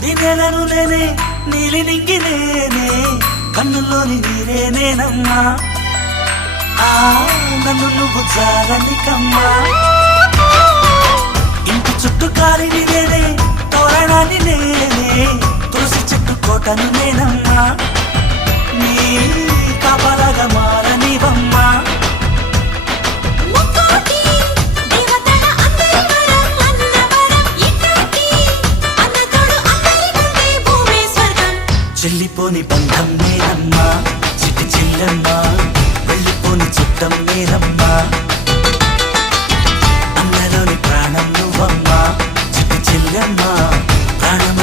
నింగి నెలను నేనే నీలి నింగి నేనే కన్నుల్లోని నీరే నేనమ్మా నన్ను నువ్వు జారనికమ్మా ఇంటి చుట్టూ కాలిని నేనే తోరణాన్ని నేనే తులసి చెట్టు కోటను నేనమ్మా నీ కాపలాగా మారనివమ్మా చెల్లిపోని బంధం నేనమ్మా చిట్టి చెల్లెమ్మా వెళ్ళిపోని చుట్టం నేనమ్మా అన్నలోని ప్రాణం నువ్వమ్మా చిట్టి చెల్లెమ్మా ప్రాణం